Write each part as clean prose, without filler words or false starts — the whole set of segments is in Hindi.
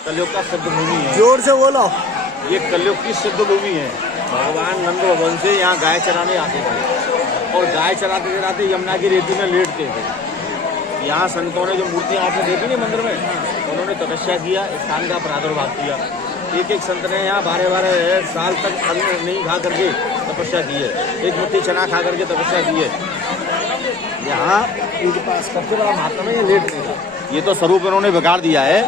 कलयुग का सिद्ध भूमि है। जोर से बोलो। ये कलयुग की सिद्ध भूमि है। भगवान नंद भवन से यहाँ गाय चराने आते थे और गाय चराते चराते यमुना की रेती में लेटते थे। यहाँ संतों ने जो मूर्तियाँ आपने देखी नहीं मंदिर में, उन्होंने तपस्या किया, स्थान का प्रादुर्भाव किया। एक एक संत ने यहाँ 12-12 साल तक अन्न नहीं खा करके तपस्या की है, एक मुट्ठी चना खा करके तपस्या की है। यहाँ इनके पास सबसे बड़ा महत्व है ये लेटने का। ये तो स्वरूप इन्होंने बिगाड़ दिया है,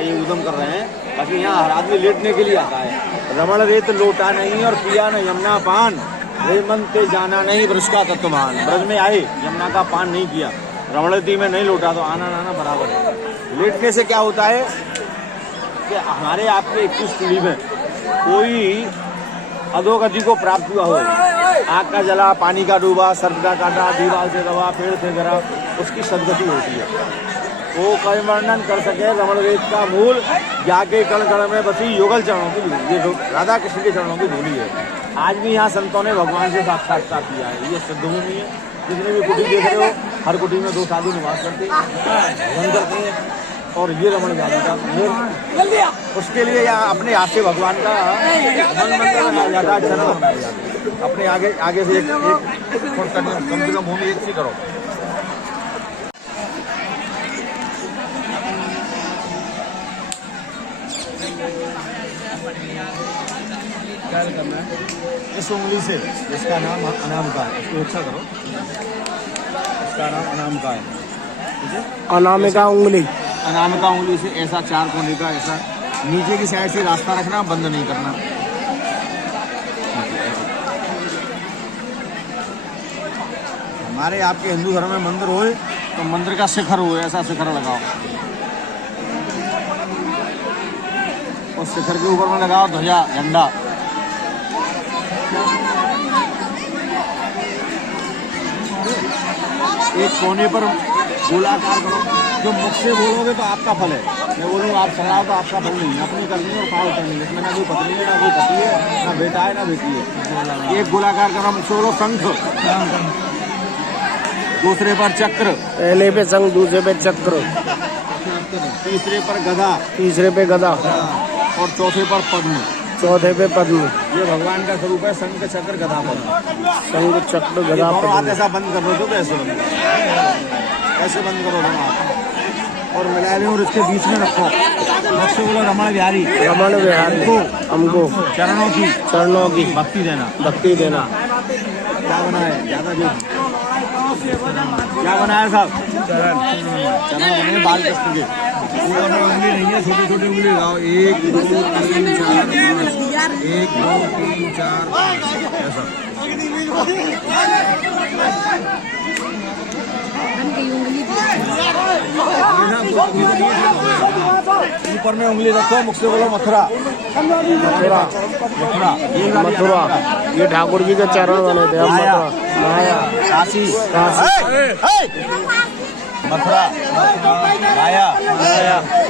ये उद्यम कर रहे हैं, बाकी यहाँ हर आदमी लेटने के लिए आता है। रमण रेत लोटा नहीं और पिया न यमुना पान, रे मन ते जाना नहीं ब्रज का तत्वमान। ब्रज में आए, यमुना का पान नहीं किया, रमणती में नहीं लौटा तो आना नाना बराबर है। लेटने से क्या होता है कि हमारे आपके 21 पीढ़ी में कोई अधोगति को प्राप्त हुआ हो, आग का जला, पानी का डूबा, सर्प का काटा, दीवार से दबा, पेड़ से गिरा, उसकी सदगति होती है। वो कई वर्णन कर सके रमण वेद का मूल, जाके कण कण में बसी युगल चरणों की धूली। ये राधा कृष्ण के चरणों की धूली है। आज भी यहाँ संतों ने भगवान से साक्षात्कार किया है। ये सिद्ध भूमि है। जितने भी कुटी देख रहे हो, हर कुटी में 2 साधु निवास करते हैं और ये रमण जाति का मंदिर, उसके लिए यहाँ अपने हाथ से भगवान का मन मंदिर बनाया जाता है, चरण बनाया जाता है। अपने आगे से एक कम से कम भूमि एक सी करो। क्या करना है इस उंगली से, इसका नाम अनामिका है, इसको अच्छा करो, इसका नाम अनामिका है, ठीक है। अनामिका उंगली, अनामिका उंगली से ऐसा 4 कोने का, ऐसा नीचे की साइड से रास्ता रखना, बंद नहीं करना। हमारे आपके हिंदू धर्म में मंदिर हो तो मंदिर का शिखर हो, ऐसा शिखर लगाओ और शिखर के ऊपर में लगाओ ध्वजा, झंडा। एक कोने पर गोलाकार करो। जो मुख से बोलोगे तो आपका फल है, मैं बोलूँ आप चलाओ तो आपका फल नहीं है। अपनी करनी है और पाल करनी है। इसमें ना कोई पत्नी है, ना कोई पति है, ना बेटा है, ना बेटी है। एक गोलाकार करो, मुख से बोलो शंख, दूसरे पर चक्र, पहले पे शंख, दूसरे पे चक्र, तीसरे पर गदा, तीसरे पे गदा और चौथे पर पद्म, चौथे पे पद्म। ये भगवान का स्वरूप है, शंख चक्र गदा पद्म। शंख चक्र गदा हाथ पद्म। ऐसा बंद कर दो तो कैसे बंद करो तुम और मिला लो और इसके बीच में रखो। मुझसे बोलो रमण बिहारी, रमण बिहारी हमको चरणों की भक्ति देना, भक्ति देना। क्या बना है ज्यादा जो क्या बना है साहब? चरण बने बाल कृष्ण के। उंगली नहीं है, छोटी छोटी उंगली लगाओ। 1 2 3 4 5, 1 2 3 4 5 ऐसा। ऊपर में उंगली रखो, मुख से बोलो मथुरा, मथुरा, मथुरा, मथुरा। ये ठाकुर जी के चरण बने थे। माया, माया, काशी, मथुरा, माया,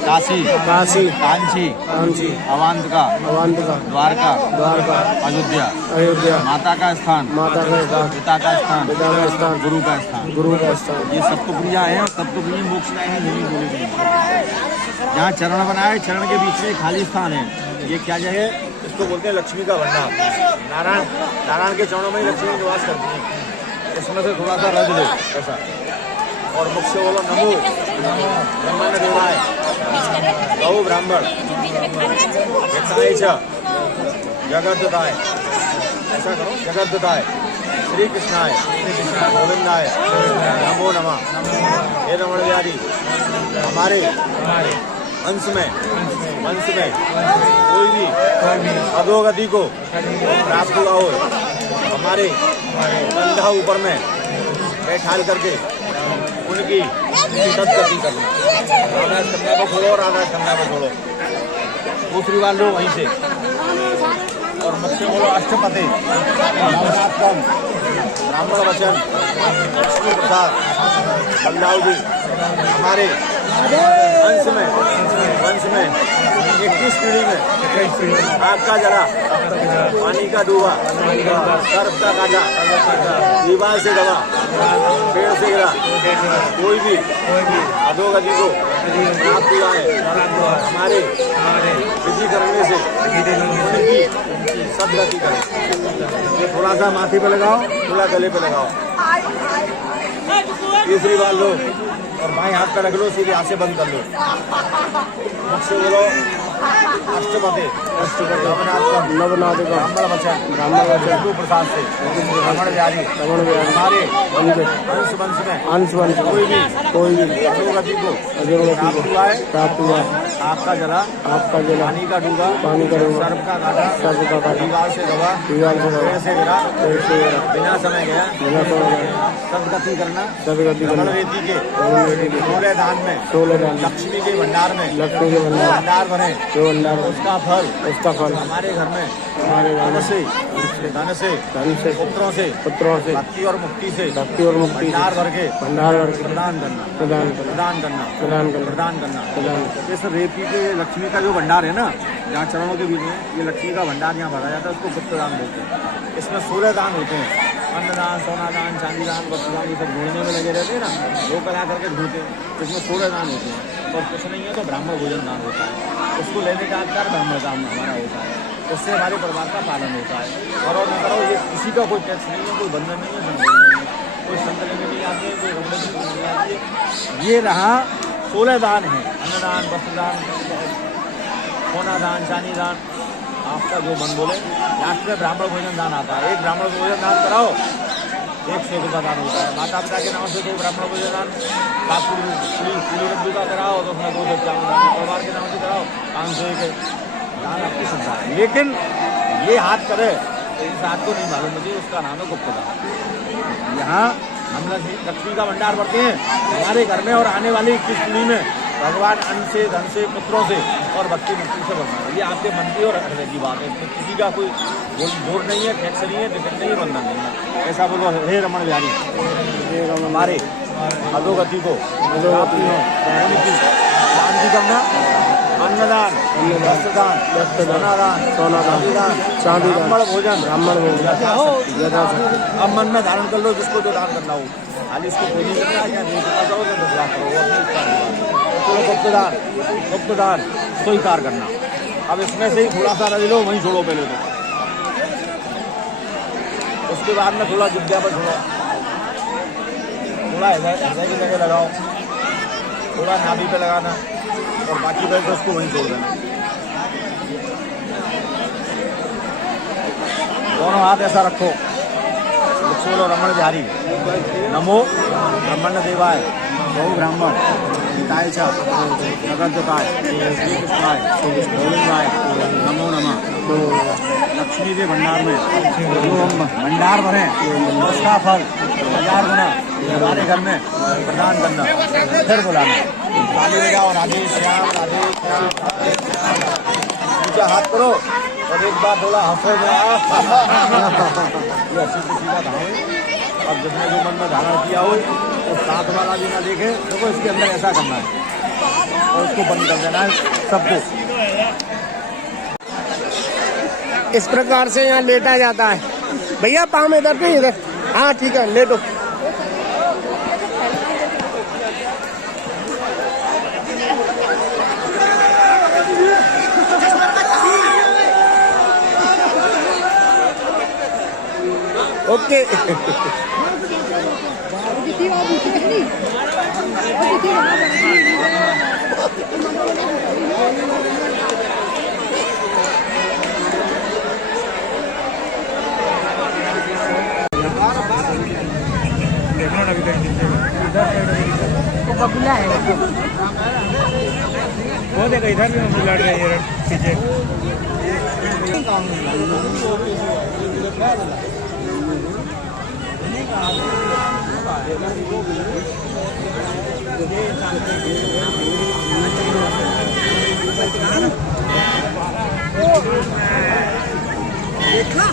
काशी, कांची, अवंतिका, द्वारका, अयोध्या, माता का स्थान, पिता का स्थान, गुरु का स्थान। ये सप्तप्रिया है और सप्तप्रिय मोक्षदायिनी भूमि बोली गई। यहाँ चरण बनाए, चरण के बीच में खाली स्थान है। ये क्या जगह, इसको बोलते हैं लक्ष्मी का भंडार। नारायण के चरणों में लक्ष्मी निवास करती है। इसमें से थोड़ा सा रज लो ऐसा और मुख से बोलो नमो ब्रह्मण्य देवाय, गौ ब्राह्मण, हिताय च जगद्दताय, ऐसा करो, जगद्दताय, श्री कृष्णाय, गोविंदाय, नमो नमः। हे रमण बिहारी, हमारे अंश में कोई भी अधोगति को प्राप्त हुआ हो, हमारे कंधा ऊपर में बैठाल करके उनकी सदगति करना। राधा कन्या को छोड़ो, राधा कन्या को छोड़ो। दूसरी बार लो वहीं से और मुझसे बोलो अष्टपति, ब्राह्मण वचन, लक्ष्मी प्रसाद, बलदाऊ जी, हमारे वंश में 21 पीढ़ी में आग का जला, पानी का डूबा, सर्प का काटा, दीवार से दबा, पेड़ से गिरा, कोई भी अधोगति को प्राप्त हुआ है हमारे विधि करने से उनकी सदगति करें। ये थोड़ा सा माथे पे लगाओ, थोड़ा गले पे लगाओ, तीसरी बार लो और बाएं हाथ पे रख लो, सीधे हाथ से बंद कर लो। मुझसे बोलो अष्टपते नवनाथ का ब्राह्मण वचन प्रसाद से रमण बिहारी हमारे अंश वंश में कोई भी अधोगति को प्राप्त हुआ है। आपका जला पानी का डूबा, सर्प का काटा, दीवार से दबा, पेड़ से गिरा, बिना समय गया, सदगति करना, रमण रेती के 16 दान में, लक्ष्मी के भंडार में, भंडार बने, उसका फल हमारे घर में धन से पुत्रों से भक्ति और मुक्ति से भंडार भर के प्रदान करना। जैसे रेती के लक्ष्मी का जो भंडार है ना, जहाँ चरणों के बीच में ये लक्ष्मी का भंडार यहाँ भरा जाता है, उसको गुप्त दान बोलते हैं। इसमें 16 दान होते हैं, अन्नदान, सोना दान, चांदी दान, वस्तु दान, ये सब ढूंढने में लगे रहते हैं ना, वो कला करके ढूंढते हैं। इसमें 16 दान होते हैं और कुछ नहीं है तो ब्राह्मण भोजन दान होता है, उसको लेने का अधिकार ब्राह्मण दान हमारा होता है, उससे हमारे परिवार का पालन होता है। करो न करो, ये किसी का कोई टैक्स नहीं है, कोई बंधन नहीं है, बंधन नहीं है, कोई संत लेने नहीं आते, कोई रमण नहीं आते। ये रहा 16 दान है, अन्नदान, वस्त्रदान, सोना दान, चांदी दान, आपका जो मन बोले। लास्ट में ब्राह्मण भोजन दान आता है, एक ब्राह्मण भोजन दान कराओ, 100 रुपये दान होता है। माता पिता के नाम से कोई ब्राह्मण भोजन दान, पूरी रद्दू का कराओ तो उसमें 251 परिवार के नाम से कराओ, 500 के दान आपकी क्षमता है। लेकिन ये हाथ करे, इस हाथ को नहीं मालूम मुझे, उसका नाम है गुप्त दान। यहाँ हम लक्ष्मी का भंडार भरते हैं हमारे घर में, और आने वाली 21 पीढ़ी में भगवान अन्न से, धन से, पुत्रों से और भक्ति मुक्ति से भरना है। ये आपके मन की और हृदय की बात है, इसमें किसी का कोई जोर नहीं है, टैक्स नहीं है, टिकट नहीं है, बंधन नहीं है। ऐसा बोलो, हे रमण बिहारी हमारे अधोगति को शांति करना, अन्नदान, वस्त्रदान, सोना दान, चांदी दान, ब्राह्मण भोजन। अब मन में धारण कर लो जिसको जो दान करना हो, खाली इसको कोई नहीं करना, या नहीं करना करो तो 10 लाख करो, वो अपनी इच्छा की बात है। चलो गुप्तदान स्वीकार करना। अब इसमें से ही थोड़ा सा रख लो, वहीं छोड़ो पहले तो, उसके बाद में थोड़ा जिद्या पर छोड़ो, थोड़ा हृदय की जगह लगाओ, थोड़ा नाभि पे लगाना, और बाकी बैठ कर उसको वहीं छोड़ देना। दोनों हाथ ऐसा रखो, बोलो रमण बिहारी नमो ब्रह्मण्य देवाय बहु ब्राह्मण हिताय च जगद्दताय श्रीकृष्णाय गोविंदाय नमो नमः। लक्ष्मी के भंडार में जो हम भंडार भरे उसका फल 1000 गुना हमारे घर में प्रदान करना। फिर बुलाना, ताली बजाओ, राधे श्याम राधे श्याम, ऊंचा हाथ करो और एक बार थोड़ा हंसो। ये हंसी खुशी का धाम है। अब जिसने जो मन में धारण किया हो तो साथ वाला भी ना देखे, देखो इसके अंदर ऐसा करना है और उसको बंद कर देना है सबको। इस प्रकार से यहाँ लेटा जाता है। भैया पाँव इधर नहीं, इधर, हाँ ठीक है, लेटो। ओके। बबुला है वो देखो इधर भी हम लड़ रहे हैं पीछे। देखा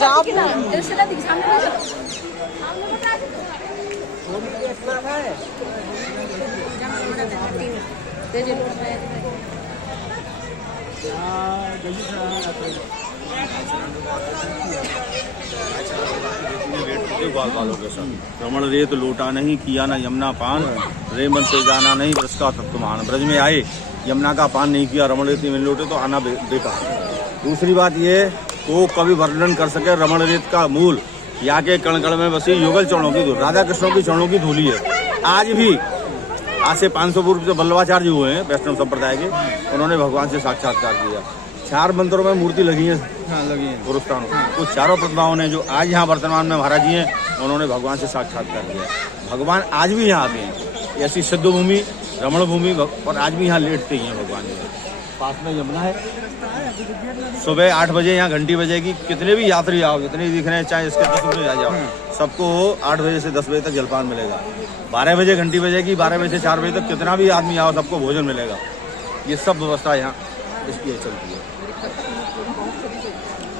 आप रमण रेत लोटा नहीं किया ना यमुना पान, रेमन से जाना नहीं ब्रज का तत्वमान। ब्रज में आए यमुना का पान नहीं किया, रमण रेत में लोटे तो आना बेकार। दूसरी बात ये को कभी वर्णन कर सके रमण रेत का मूल, यहाँ के कण कण में बसी युगल चरणों की धूल, राधा कृष्णों की चरणों की धूली है। आज भी आज से 500 पूर्व से वल्लभाचार्य हुए हैं वैष्णव संप्रदाय के, उन्होंने भगवान से साक्षात्कार किया। 4 मंदिरों में मूर्ति लगी है, लगी है गुरुस्थानों। तो चारों प्रतिभाओं ने जो आज यहाँ वर्तमान में महाराज जी हैं, उन्होंने भगवान से साक्षात्कार किया। भगवान आज भी यहाँ आते हैं, ऐसी सिद्ध भूमि रमण भूमि, और आज भी यहाँ लेटते ही हैं भगवान जी। पास में यमुना है, सुबह 8 बजे यहाँ घंटी बजेगी। कितने भी यात्री आओ, जितने दिख रहे हैं, चाहे इसके 10 बजे आ जाओ, सबको 8 बजे से 10 बजे तक जलपान मिलेगा। 12 बजे घंटी बजेगी, 12 बजे से 4 बजे तक कितना भी आदमी आओ, सबको भोजन मिलेगा। ये सब व्यवस्था यहाँ इसकी चलती है।